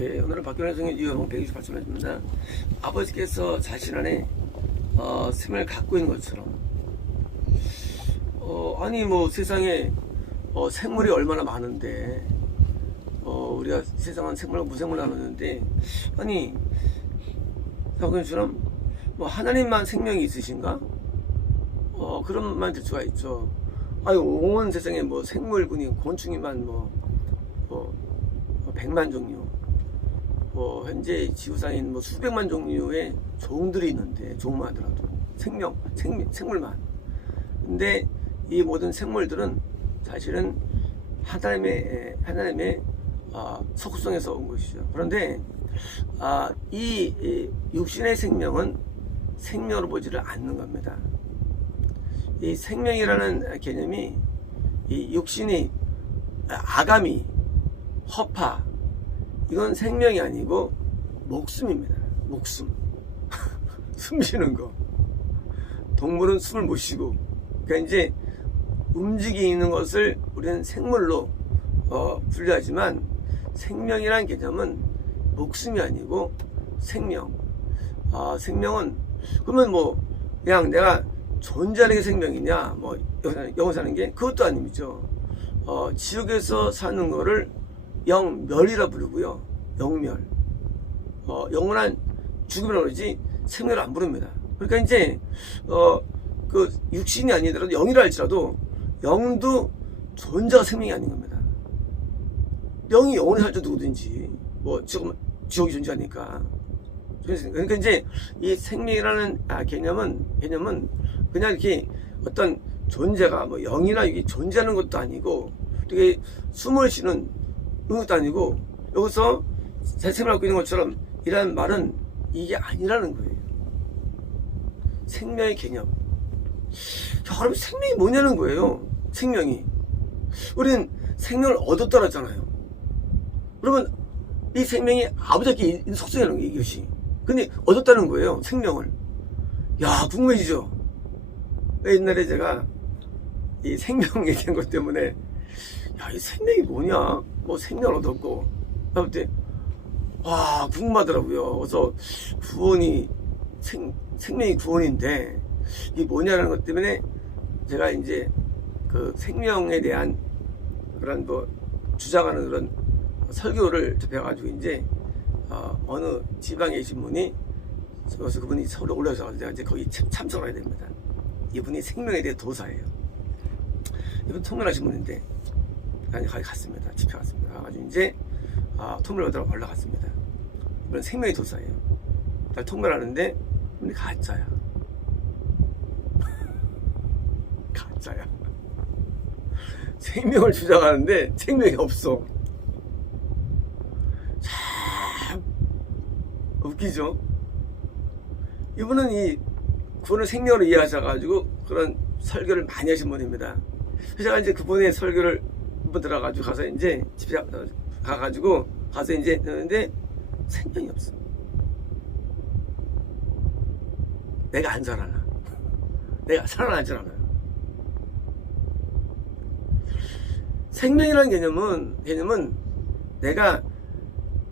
예, 오늘은 박근혜 성의 유형 128번입니다. 아버지께서 자신 안에 생명을 갖고 있는 것처럼 아니 뭐 세상에 생물이 얼마나 많은데 우리가 세상은 생물과 무생물 나누는데 아니 박근혜처럼 뭐 하나님만 생명이 있으신가? 그런 말 들 수가 있죠. 아니 온 세상에 뭐 생물군이 곤충이만 뭐 100만 종류 현재 지구상에 뭐 수백만 종류의 종들이 있는데 종만 하더라도 생물만. 근데 이 모든 생물들은 사실은 하나님의 속성에서 온 것이죠. 그런데 이 육신의 생명은 생명으로 보지를 않는 겁니다. 이 생명이라는 개념이 이 육신이 아가미, 허파 이건 생명이 아니고 목숨입니다. 목숨. 숨 쉬는 거. 동물은 숨을 못 쉬고. 그러니까 이제 움직이는 것을 우리는 생물로 분류하지만 생명이라는 개념은 목숨이 아니고 생명. 생명은 그러면 뭐 그냥 내가 존재하는 게 생명이냐, 뭐 영원 사는 게 그것도 아니죠. 지옥에서 사는 거를 영멸이라 부르고요. 영멸. 영원한 죽음이라고 그러지 생명을 안 부릅니다. 그러니까 이제 그 육신이 아니더라도 영이라 할지라도 영도 존재가 생명이 아닌 겁니다. 영이 영원히 살죠. 누구든지 뭐 지금 지옥이 존재하니까. 그러니까 이제 이 생명이라는 개념은 그냥 이렇게 어떤 존재가 뭐 영이나 이게 존재하는 것도 아니고 되게 숨을 쉬는 그런 것도 아니고 여기서 새 생명을 갖고 있는 것처럼 이라는 말은 이게 아니라는 거예요. 생명의 개념. 그럼 생명이 뭐냐는 거예요. 생명이. 우리는 생명을 얻었다 그랬잖아요. 그러면 이 생명이 아버지께 있는 속성이라는 거예요. 이것이. 근데 얻었다는 거예요. 생명을. 야, 궁금해지죠? 옛날에 제가 이 생명에 대한 것 때문에 야, 이 생명이 뭐냐? 뭐 생명을 얻었고 그때 궁금하더라고요. 그래서 구원이 생명이 구원인데 이게 뭐냐는 것 때문에 제가 이제 그 생명에 대한 그런 뭐 주장하는 그런 설교를 접해가지고 이제 어느 지방에 계신 분이 그래서 그분이 서울에 올라오셔서 내가 이제 거기 참석을 해야 됩니다. 이분이 생명에 대해 도사예요. 이분 통면하신 분인데 거기 갔습니다. 집회 갔습니다. 가가지고 이제 통면을 얻으러 올라갔습니다. 이분은 생명의 도사예요. 날 통면하는데 이분이 가짜야. 가짜야. 생명을 주장하는데 생명이 없어. 참 웃기죠? 이분은 이 구원을 생명으로 이해하셔가지고 그런 설교를 많이 하신 분입니다. 그래서 제가 이제 그분의 설교를 한번 들어가지고 가서 이제 집에 가가지고 가서 이제 했는데 생명이 없어. 내가 안 살아나. 내가 살아나질 않아요. 생명이라는 개념은 내가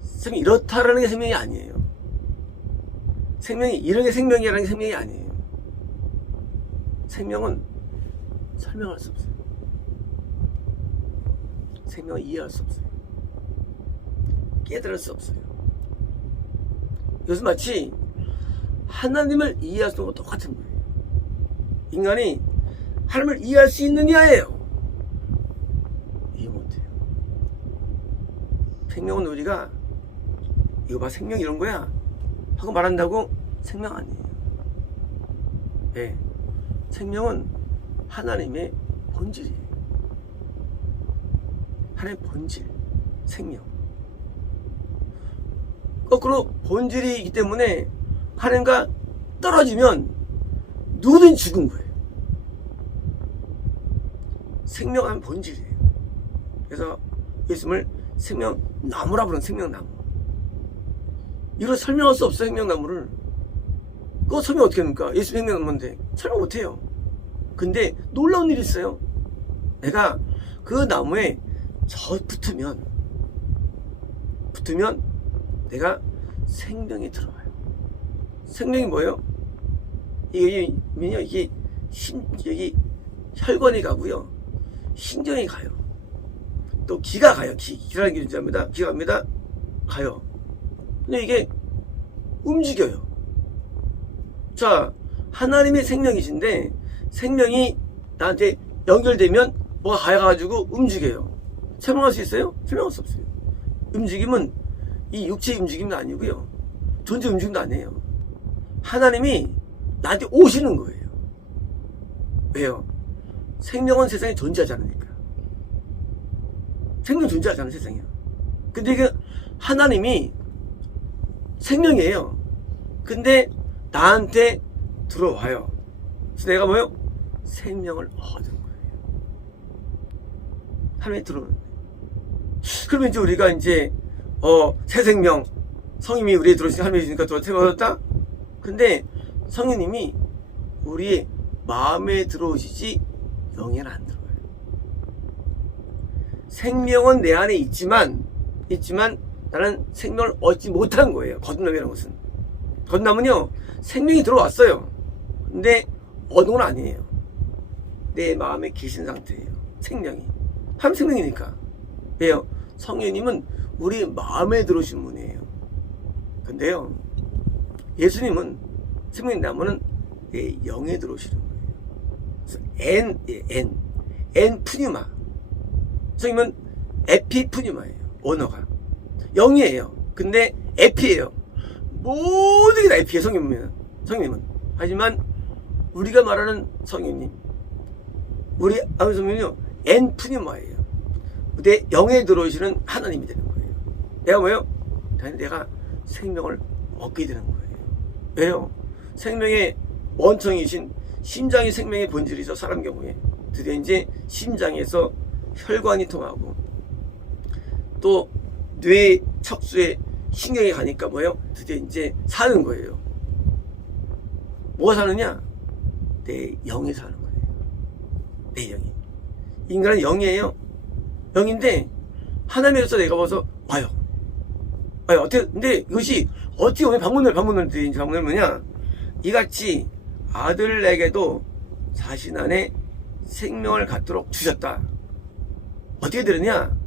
생명이 이렇다라는 게 생명이 아니에요. 생명이 이런 게 생명이라는 게 생명이 아니에요. 생명은 설명할 수 없어요. 생명을 이해할 수 없어요. 깨달을 수 없어요. 이것은 마치 하나님을 이해할 수 없는 것과 똑같은 거예요. 인간이 하나님을 이해할 수 있느냐예요. 이해 못해요. 생명은 우리가 이거 봐 생명 이런 거야 하고 말한다고 생명 아니에요. 네. 생명은 하나님의 본질이에요. 하나님의 본질, 생명. 거꾸로 본질이기 때문에 하나님과 떨어지면 누구든지 죽은 거예요. 생명은 본질이에요. 그래서 예수님을 생명나무라 부르는 생명나무. 이걸 설명할 수 없어요. 생명나무를. 그거 설명 어떻게 합니까? 예수 생명나무인데 설명 못해요. 근데 놀라운 일이 있어요. 내가 그 나무에 붙으면 내가 생명이 들어와요. 생명이 뭐예요? 이게 여기 혈관이 가고요, 신경이 가요, 또 기가 가요. 기라는 게 존재합니다. 기가 갑니다. 가요. 근데 이게 움직여요. 자, 하나님의 생명이신데 생명이 나한테 연결되면 뭐가 가가지고 움직여요. 설명할 수 있어요? 설명할 수 없어요. 움직임은 이 육체의 움직임도 아니고요, 존재 움직임도 아니에요. 하나님이 나한테 오시는 거예요. 왜요? 생명은 세상에 존재하지 않으니까. 생명 존재하지 않은 세상이에요. 근데 이게 하나님이 생명이에요. 근데 나한테 들어와요. 그래서 내가 뭐요? 생명을 얻은 거예요. 하나님이 들어오는 거예요. 그러면 이제 우리가 이제 새 생명, 성님이 우리에 들어오시니까, 하나님이 주니까 또 생명 얻었다? 근데 성령님이 우리의 마음에 들어오시지 영에는 안 들어와요. 생명은 내 안에 있지만 나는 생명을 얻지 못한 거예요. 거듭남이라는 것은. 거듭남은요, 생명이 들어왔어요. 근데 얻은 건 아니에요. 내 마음에 계신 상태예요. 생명이. 하나님 생명이니까. 왜요? 성령님은 우리 마음에 들어오신 분이에요. 근데요, 예수님은 생명이 나무는 내 영에 들어오시는 거예요. 그래서 엔 푸뉴마. 성령님은 에피푸뉴마예요. 언어가 영이에요. 근데 에피예요. 모든 게 다 에피예요. 성령님은. 하지만 우리가 말하는 성령님, 우리 아버지 성령님은요, 엔 푸뉴마예요. 내 영에 들어오시는 하나님이 되는 거예요. 내가 뭐예요? 당연히 내가 생명을 얻게 되는 거예요. 왜요? 생명의 원천이신 심장이 생명의 본질이죠. 사람 경우에 드디어 이제 심장에서 혈관이 통하고 또 뇌 척수에 신경이 가니까 뭐예요? 드디어 이제 사는 거예요. 뭐가 사느냐? 내 영이 사는 거예요. 내 영이. 인간은 영이에요. 영인데 하나님으로서 내가 봐서 와요. 어떻게? 근데 이것이 어떻게 오면 방문을 드리는지, 방문을 뭐냐? 이같이 아들에게도 자신 안에 생명을 갖도록 주셨다. 어떻게 들으냐?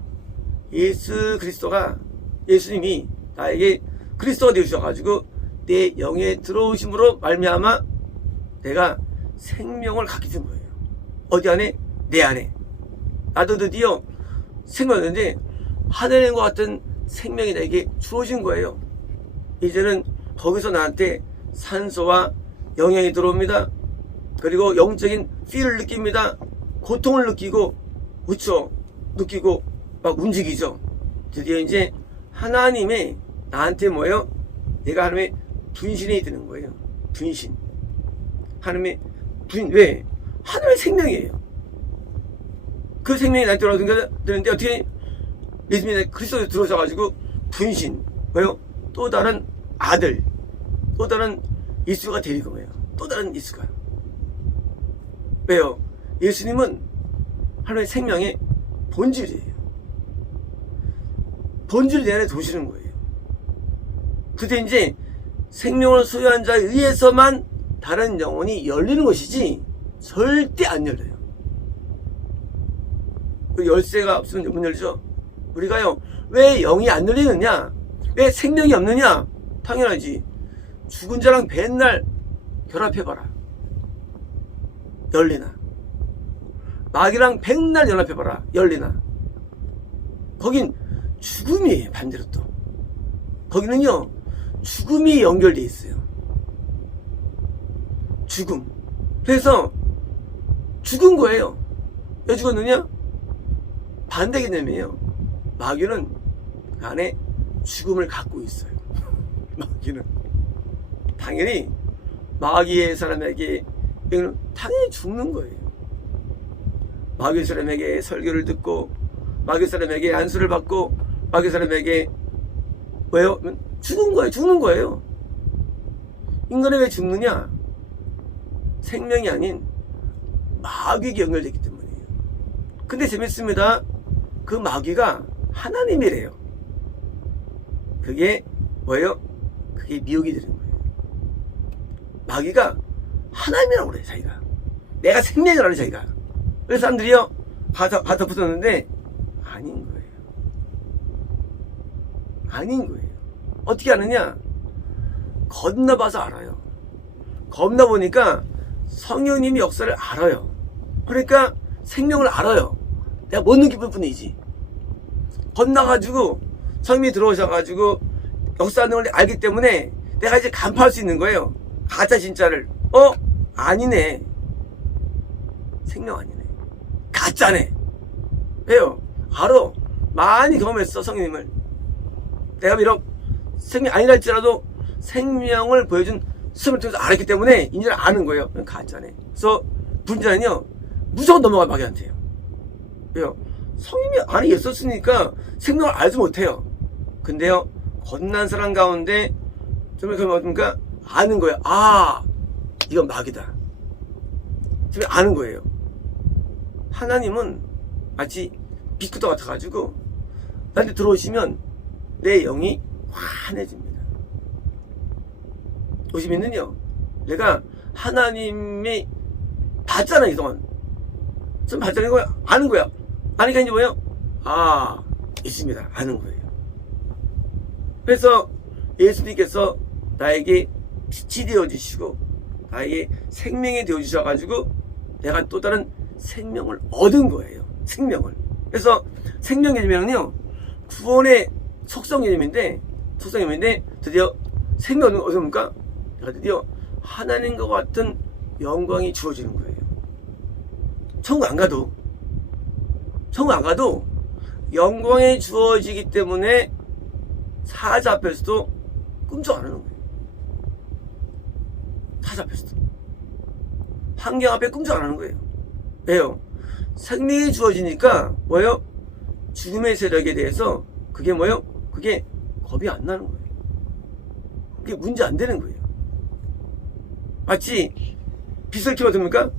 예수님이 나에게 그리스도가 되어주셔가지고 내 영에 들어오심으로 말미암아 내가 생명을 갖게 된 거예요. 어디 안에? 내 안에. 나도 드디어 생명을 얻는데 하늘과 같은 생명이 나에게 주어진 거예요. 이제는 거기서 나한테 산소와 영양이 들어옵니다. 그리고 영적인 필을 느낍니다. 고통을 느끼고, 그쵸? 느끼고 막 움직이죠. 드디어 이제 하나님의 나한테 뭐예요? 내가 하나님의 분신이 되는 거예요. 분신. 하나님의 왜? 하나님의 생명이에요. 그 생명이 나한테 들어오는데 어떻게? 예수님이 그리스도에 들어오셔가지고 분신. 뭐예요? 또 다른 아들, 또 다른 예수가 되는 거예요. 또 다른 예수가. 왜요? 예수님은 하나님의 생명의 본질이에요. 본질이 내 안에 도시는 거예요. 그때 이제 생명을 소유한 자에 의해서만 다른 영혼이 열리는 것이지 절대 안 열려요. 그 열쇠가 없으면 못 열리죠. 우리가요, 왜 영이 안 열리느냐? 왜 생명이 없느냐? 당연하지. 죽은 자랑 맨날 결합해봐라. 열리나? 마귀랑 백날 연합해봐라. 열리나? 거긴 죽음이에요. 반대로 또. 거기는요, 죽음이 연결되어 있어요. 죽음. 그래서 죽은 거예요. 왜 죽었느냐? 반대 개념이에요. 마귀는 그 안에 죽음을 갖고 있어요. 마귀는. 당연히 마귀의 사람에게 당연히 죽는 거예요. 마귀 사람에게 설교를 듣고, 마귀 사람에게 안수를 받고, 마귀 사람에게 왜요? 죽는 거예요. 인간이 왜 죽느냐? 생명이 아닌 마귀에게 연결되기 때문이에요. 근데 재밌습니다. 그 마귀가 하나님이래요. 그게 뭐예요? 그게 미혹이 되는 거예요. 마귀가 하나님이라고 그래, 자기가. 내가 생명이라고 그래, 자기가. 그래서 사람들이요, 가서 붙었는데, 아닌 거예요. 아닌 거예요. 어떻게 아느냐? 건너봐서 알아요. 건너보니까 성령님이 역사를 알아요. 그러니까 생명을 알아요. 내가 못 느낄 뿐이지. 건너가지고 성령이 들어오셔가지고 역사하는 걸 알기 때문에 내가 이제 간파할 수 있는 거예요. 가짜 진짜를. 아니네. 생명 아니네. 가짜네. 왜요? 알아. 많이 경험했어, 성령님을. 내가 비록 생명 아니라 할지라도 생명을 보여준 수업을 통해서 알았기 때문에 인지를 아는 거예요. 가짜네. 그래서 분자는요, 무조건 넘어가 마귀한테요. 왜요? 성령이 안에 있었으니까 생명을 알지 못해요. 근데요, 건난 사람 가운데 정말 그러니까 아는 거예요. 아, 이건 마귀다. 지금 아는 거예요. 하나님은 마치 비스쿠터 같아가지고 나한테 들어오시면 내 영이 환해집니다. 요즘에는요, 내가 하나님이 봤잖아, 이동안. 좀 봤잖아, 이거 아는 거야. 아니까 이제 뭐예요? 아, 있습니다. 아는 거예요. 그래서 예수님께서 나에게 빛이 되어주시고, 나에게 생명이 되어주셔가지고, 내가 또 다른 생명을 얻은 거예요. 생명을. 그래서 생명 개념은요, 구원의 속성 개념인데, 드디어 생명을 얻으니까, 내가 드디어 하나님과 같은 영광이 주어지는 거예요. 천국 안 가도 영광이 주어지기 때문에 사자 앞에서도 꿈쩍 안 하는 거예요. 사자 앞에서도. 환경 앞에 꿈쩍 안 하는 거예요. 왜요? 생명이 주어지니까 뭐예요? 죽음의 세력에 대해서 그게 뭐예요? 그게 겁이 안 나는 거예요. 그게 문제 안 되는 거예요. 마치 빛을 키워둡니까?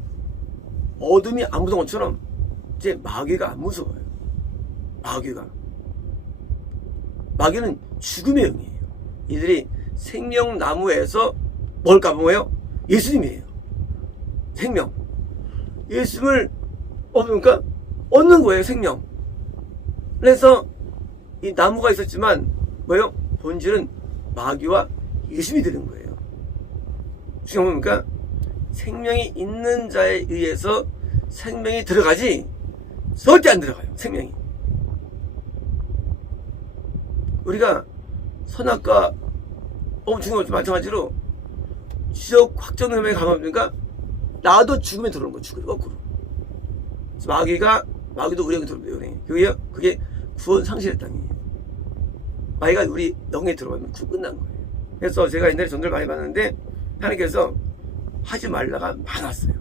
어둠이 안 무서운 것처럼 이제 마귀가 안 무서워요. 마귀는 죽음의 영이에요. 이들이 생명나무에서 뭘 까먹어요? 예수님이에요. 생명. 예수님을 얻으니까 얻는 거예요, 생명. 그래서 이 나무가 있었지만 뭐예요? 본질은 마귀와 예수님이 되는 거예요. 지금 뭡니까? 생명이 있는 자에 의해서 생명이 들어가지 절대 안 들어가요. 생명이. 우리가 선악과 죽은 것도 마찬가지로 지적 확정음에 가면 나도 죽음에 들어오는 거예요. 죽음에 거꾸로. 마귀도 우리 영에 들어오는데요. 그게 구원 상실의 땅이에요. 마귀가 우리 영에 들어가면 구원 끝난 거예요. 그래서 제가 옛날에 전도를 많이 받았는데 하나님께서 하지 말라가 많았어요.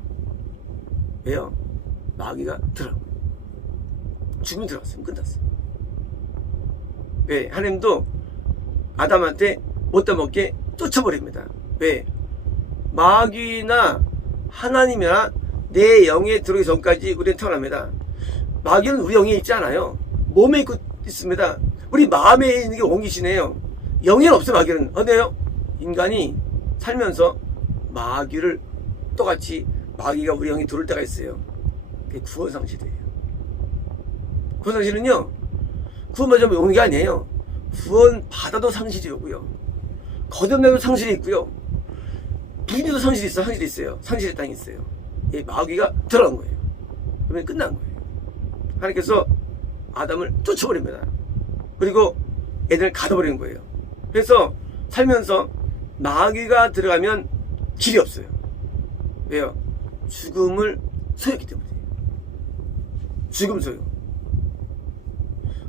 왜요? 마귀가 들어가요. 죽음이 들어갔으면 끝났어요. 왜? 하나님도 아담한테 못 따먹게 쫓아버립니다. 왜? 마귀나 하나님이나 내 영에 들어오기 전까지 우리는 태어납니다. 마귀는 우리 영에 있지 않아요. 몸에 있습니다. 우리 마음에 있는 게 원기시네요. 영에는 없어요. 마귀는. 어때요? 인간이 살면서 마귀를 똑같이 마귀가 우리 영에 들어올 때가 있어요. 그게 구원상실이에요. 구원상실은요, 구원받으면 오는 게 아니에요. 구원받아도 상실이 오고요, 거듭나도 상실이 있고요, 부인도 상실이 있어요. 상실의 땅이 있어요. 이 마귀가 들어간 거예요. 그러면 끝난 거예요. 하나님께서 아담을 쫓아버립니다. 그리고 애들을 가둬버리는 거예요. 그래서 살면서 마귀가 들어가면 길이 없어요. 왜요? 죽음을 소유했기 때문이에요. 죽음 소유.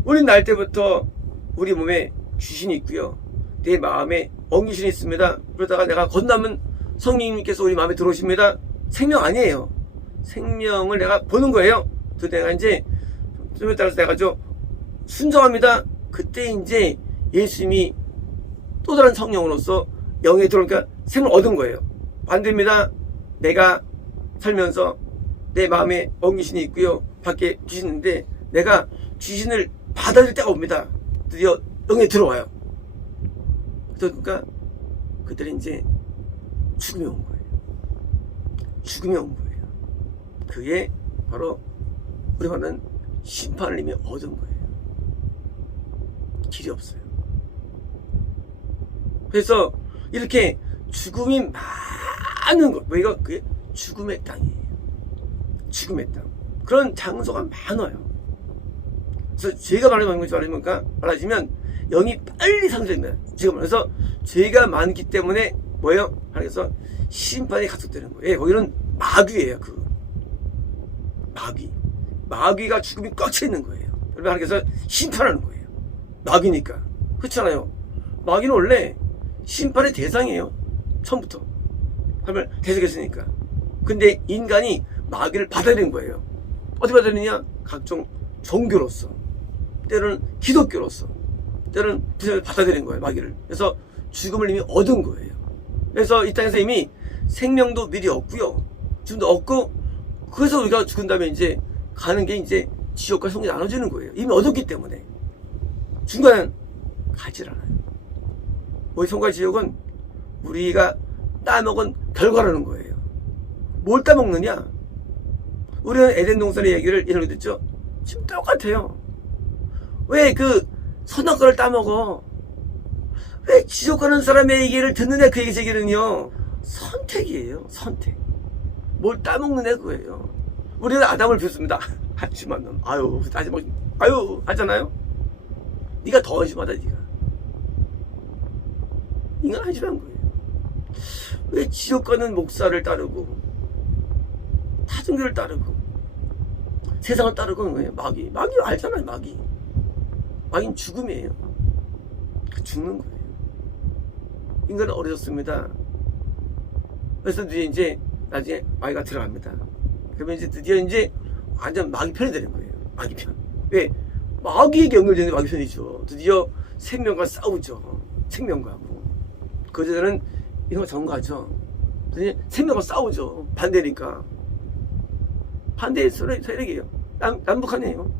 우린 날 때부터 우리 몸에 귀신이 있고요, 내 마음에 엉귀신이 있습니다. 그러다가 내가 건너면 성령님께서 우리 마음에 들어오십니다. 생명 아니에요. 생명을 내가 보는 거예요. 그 내가 이제 좀 따라서 내가 좀 순종합니다. 그때 이제 예수님이 또 다른 성령으로서 영에 들어오니까 생명을 얻은 거예요. 반대입니다. 내가 살면서 내 마음에 엉귀신이 있고요, 밖에 귀신이 있는데 내가 귀신을 받아들일 때가 옵니다. 드디어 영에 들어와요. 어떨까? 그들이 이제 죽음이 온 거예요. 죽음이 온 거예요. 그게 바로 우리 말하는 심판을 이미 얻은 거예요. 길이 없어요. 그래서 이렇게 죽음이 많은 것, 이거 그게 죽음의 땅이에요. 죽음의 땅. 그런 장소가 많아요. 그래서 죄가 많은 것이 말하자면 영이 빨리 상승됩니다. 지금 그래서 죄가 많기 때문에 뭐예요? 그래서 심판이 가속되는 거예요. 거기는 마귀예요. 그 마귀가 죽음이 꽉 차 있는 거예요. 여러분 그래서 심판하는 거예요. 마귀니까. 그렇잖아요. 마귀는 원래 심판의 대상이에요. 처음부터. 그러면 대적했으니까. 근데 인간이 마귀를 받아들인 거예요. 어떻게 받아들이냐? 각종 종교로서, 때로는 기독교로서, 때로는 받아들인 거예요. 마귀를. 그래서 죽음을 이미 얻은 거예요. 그래서 이 땅에서 이미 생명도 미리 얻고요. 죽음도 얻고, 그래서 우리가 죽은 다음에 이제 가는 게 이제 지옥과 성이 나눠지는 거예요. 이미 얻었기 때문에. 중간은 가질 않아요. 우리 성과 지옥은 우리가 따먹은 결과라는 거예요. 뭘 따먹느냐? 우리는 에덴 동산의 얘기를 이런 거 듣죠? 지금 똑같아요. 왜 그 선한 거를 따먹어? 왜 지옥 가는 사람의 얘기를 듣느냐? 그 얘기는요. 선택이에요. 선택. 뭘 따먹느냐 그거예요. 우리는 아담을 비웃습니다. 한심한 놈. 아유 하잖아요. 네가 더 한심하다 네가. 인간 한심한 거예요. 왜 지옥 가는 목사를 따르고 타종교를 따르고 세상을 따르고 하는 거예요. 마귀 알잖아요. 마귀는 죽음이에요. 죽는 거예요. 인간은 어려졌습니다. 그래서 이제 나중에 마귀가 들어갑니다. 그러면 이제 드디어 이제 완전 마귀 편이 되는 거예요. 마귀 편. 왜? 마귀에게 연결되는 마귀 편이죠. 드디어 생명과 싸우죠. 생명과고. 그전에는 이런 거 전가죠. 생명과 싸우죠. 반대니까. 반대 세력이에요. 남북한이에요.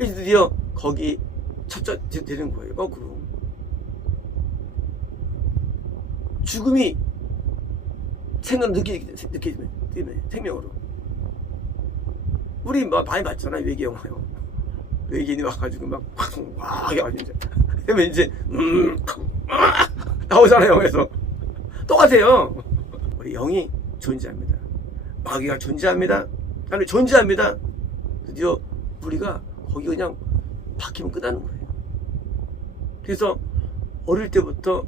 이제 드디어 거기 첫째 되는 거예요. 거꾸로. 죽음이 생명을 느끼면 생명으로. 우리 많이 봤잖아. 외계 영화요. 외계인이 와가지고 막 해가지고 그러면 이제 나오잖아요. 그래서 똑같아요. 우리 영이 존재합니다. 마귀가 존재합니다. 하나님 존재합니다. 드디어 우리가 거기 그냥 박히면 끝나는 거예요. 그래서 어릴 때부터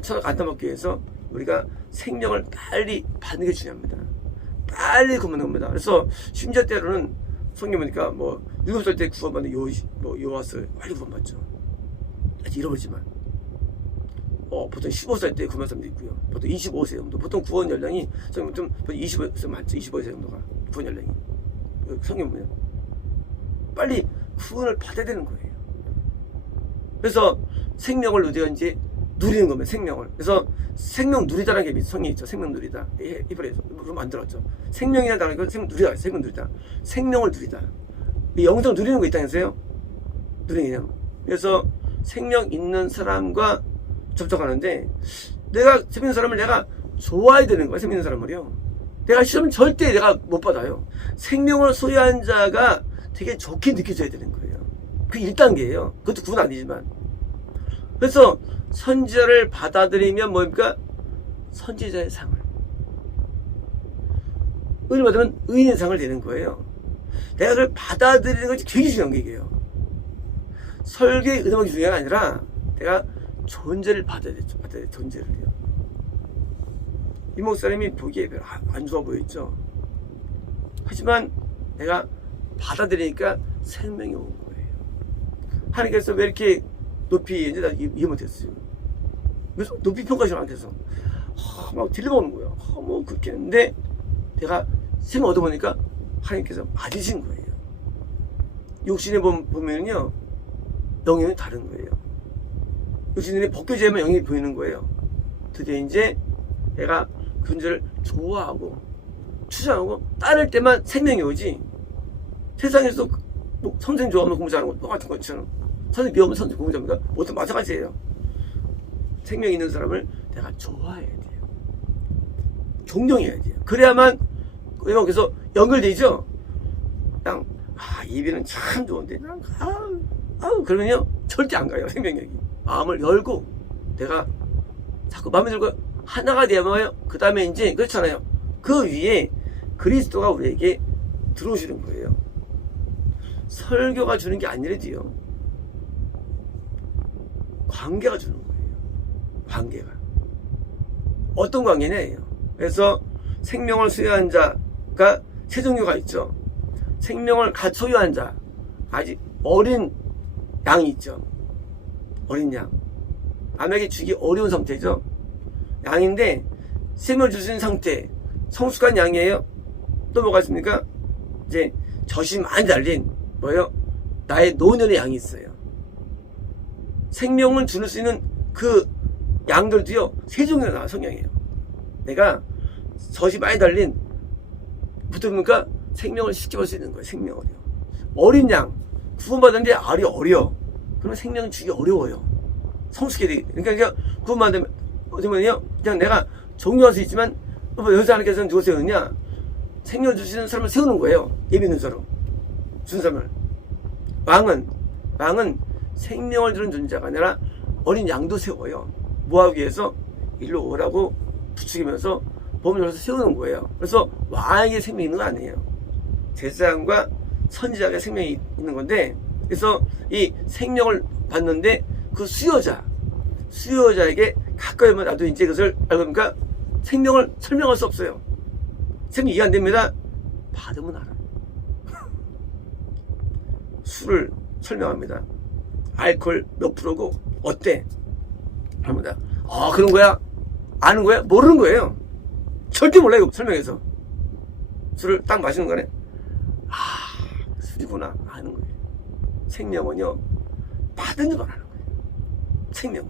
천국 안 따먹기 위해서 우리가 생명을 빨리 받는 게 중요합니다. 빨리 구원하는 겁니다. 그래서 심지어 때로는 성경 보니까 7살 때 구원받는 요아스 빨리 구원받죠. 아직 잃어버리지만 보통 15살 때 구원받는 사람도 있고요. 보통 25세 정도. 보통 구원 연령이 성경 좀 25세 많죠. 25세 정도가 구원 연령이. 성경 보면 빨리 구원을 받아야 되는 거예요. 그래서 생명을 우리가 이제 누리는 겁니다. 생명을. 그래서 생명 누리다라는 게 성이 있죠. 생명 누리다. 히브리에서 만들었죠. 생명이라는 단어가 생명 누리다. 생명 누리다. 생명을 누리다. 이 영성 누리는 거 있다면서요? 누리는 거. 그래서 생명 있는 사람과 접촉하는데 내가 생명 있는 사람을 내가 좋아해야 되는 거야. 생명 있는 사람을요. 내가 싫으면 절대 내가 못 받아요. 생명을 소유한 자가 되게 좋게 느껴져야 되는 거예요. 그게 1단계예요. 그것도 구원 아니지만. 그래서 선지자를 받아들이면 뭡니까? 선지자의 상을. 의를 받으면 의인의 상을 내는 거예요. 내가 그걸 받아들이는 것이 되게 중요한 게 이게요. 설교의 의도가 중요한 게 아니라 내가 존재를 받아야 돼. 존재를요. 이 목사님이 보기에 별로 안 좋아 보였죠. 하지만 내가 받아들이니까 생명이 온 거예요. 하나님께서 왜 이렇게 높이 이제 나 이해 못했어요. 그래서 높이 평가하시면 안 돼서 막 딜러오는 거예요. 그렇게 했는데 내가 생각 얻어보니까 하나님께서 맞으신 거예요. 육신에 보면요 영역이 다른 거예요. 육신이 벗겨지면 영역이 보이는 거예요. 드디어 이제 내가 존재를 좋아하고 추장하고 따를 때만 생명이 오지. 세상에서 선생님 좋아하면 공부 잘하는 거 똑같은 것처럼 선생님 미워하면 선생님 공부 잘합니까? 모두 마찬가지예요. 생명이 있는 사람을 내가 좋아해야 돼요. 존경해야 돼요. 그래야만 그래서 연결되죠. 그냥 이비는 참 좋은데 그러면요 절대 안 가요. 생명력이 마음을 열고 내가 자꾸 마음에 들고 하나가 되어야요. 그 다음에 이제 그렇잖아요. 그 위에 그리스도가 우리에게 들어오시는 거예요. 설교가 주는 게 아니라도요. 관계가 주는 거예요. 관계가 어떤 관계냐예요. 그래서 생명을 수여한 자가 세 종류가 있죠. 생명을 갓 소유한 자, 아직 어린 양이 있죠. 어린 양. 남에게 주기 어려운 상태죠. 양인데 생명을 줄 수 있는 상태, 성숙한 양이에요. 또 뭐가 있습니까? 이제 젖이 많이 달린 뭐예요? 나의 노년의 양이 있어요. 생명을 줄 수 있는 그 양들도요 세 종류가 나와 성경이에요. 내가 젖이 많이 달린 붙으니까 생명을 쉽게 볼 수 있는 거예요. 생명을요. 어린 양 구원받았는데 알이 어려. 그러면 생명을 주기 어려워요. 성숙해야 되기 때문에. 그러니까 구원받으면 어쩌면요 그냥 내가 존경할 수 있지만 여기서 하나님께서는 누구 세우느냐? 생명을 주시는 사람을 세우는 거예요. 예비 있는 사람 주는 사람을. 왕은 생명을 주는 존재가 아니라 어린 양도 세워요. 뭐하기 위해서? 일로 오라고 부추기면서 몸을 열어서 세우는 거예요. 그래서 왕에게 생명이 있는 거 아니에요. 제사장과 선지자에게 생명이 있는 건데, 그래서 이 생명을 받는데 그 수요자에게 가까이 오면 나도 이제 그것을 알고 보니까 생명을 설명할 수 없어요. 생명이 이해 안 됩니다. 받으면 알아요. 술을 설명합니다. 알코올 몇 프로고 어때? 합니다. 그런 거야? 아는 거야? 모르는 거예요. 절대 몰라요. 설명해서. 술을 딱 마시는 거네. 술이구나. 아는 거예요. 생명은요 받은 줄 아는 거예요.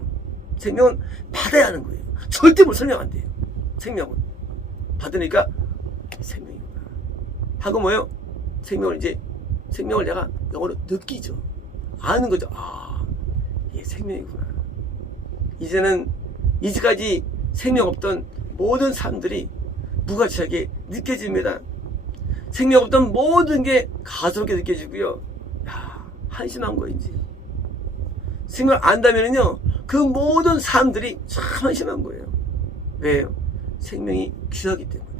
생명은 받아야 하는 거예요. 절대 못 설명 안 돼요. 생명은 받으니까 생명이구나 하고 뭐예요? 생명을 내가 영어로 느끼죠. 아는 거죠. 이게 생명이구나. 이제는 이제까지 생명 없던 모든 사람들이 무가치하게 느껴집니다. 생명 없던 모든 게 가소롭게 느껴지고요. 한심한 거예요. 이제 생명을 안다면은요 그 모든 사람들이 참 한심한 거예요. 왜요? 생명이 귀하기 때문에.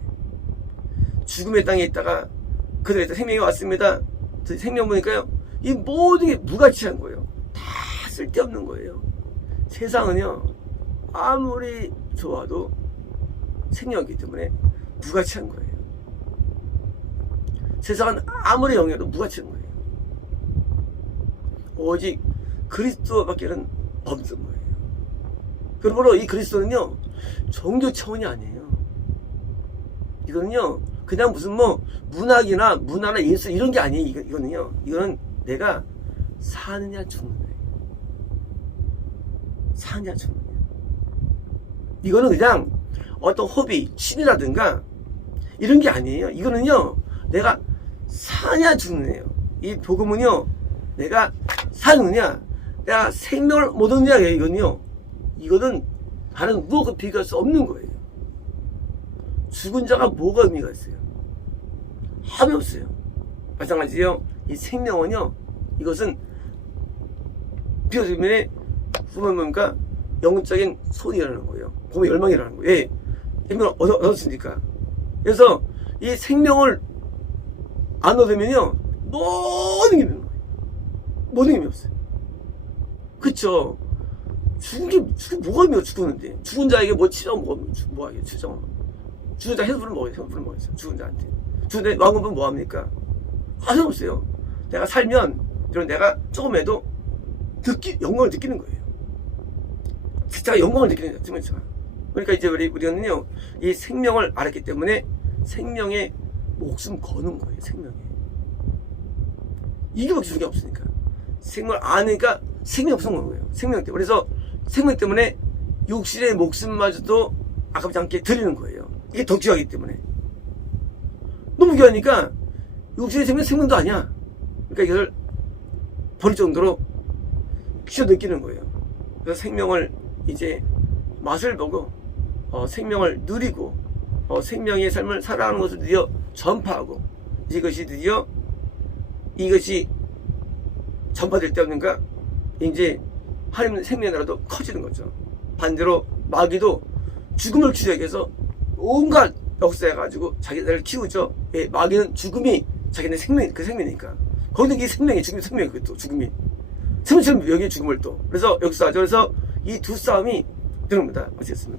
죽음의 땅에 있다가 그들에게 생명이 왔습니다. 생명 보니까요 이 모든 게 무가치한 거예요. 다 쓸데없는 거예요. 세상은요 아무리 좋아도 생명이기 때문에 무가치한 거예요. 세상은 아무리 영예도 무가치한 거예요. 오직 그리스도밖에는 없는 거예요. 그러므로 이 그리스도는요 종교 차원이 아니에요. 이거는요 그냥 무슨 문화나 예술 이런 게 아니에요. 이거는 내가 사느냐 죽느냐. 사느냐 죽느냐. 이거는 그냥 어떤 호비, 취미라든가 이런 게 아니에요. 이거는요 내가 사냐 죽느냐예요. 이 복음은요 내가 사느냐 내가 생명을 못 얻느냐예요. 이거는 다른 무엇과 비교할 수 없는 거예요. 죽은 자가 뭐가 의미가 있어요? 아무 없어요. 마찬가지요. 이 생명은요 이것은 비어주면에 보면 뭡니까? 영적인 손이라는 거예요. 보면 열망이라는 거예요. 예. 생명을 얻었으니까. 그래서 이 생명을 안 얻으면요 모든 게 없는 거예요. 모든 게 의미 없어요. 그쵸? 죽은 게 뭐가 의미가 죽었는데 죽은 자에게 치자고 뭐하게 치자고 죽은 자 해수부를 먹어야죠. 죽은 자한테. 죽은 자 왕국은 뭐합니까? 아무 없어요. 내가 살면 내가 조금해도 영광을 느끼는 거예요. 진짜 영광을 느끼는 거예요. 그러니까 이제 우리는요 이 생명을 알았기 때문에 생명에 목숨 거는 거예요. 생명에 이게밖에 주는 게 없으니까. 생명을 아니까 생명이 없는 거예요. 생명 때문에. 그래서 생명 때문에 육신의 목숨마저도 아깝지 않게 드리는 거예요. 이게 더 귀하기 때문에. 너무 귀하니까 육신의 생명도 아니야. 그러니까 이걸 버릴 정도로 귀하 느끼는 거예요. 그래서 생명을 이제 맛을 보고 생명을 누리고 생명의 삶을 살아가는 것을 드디어 전파하고 이것이 드디어 이것이 전파될 때 없는가 이제 하나님 생명의 나라도 커지는 거죠. 반대로 마귀도 죽음을 기획해서 온갖 역사해가지고 자기들을 키우죠. 예, 마귀는 죽음이 자기네 생명, 그 생명이니까. 거기는 이게 생명이, 죽음이 생명이, 그것도 죽음이. 생명처럼 여기 죽음을 또. 그래서 역사하죠. 그래서 이 두 싸움이 되는 겁니다. 어쨌습니다.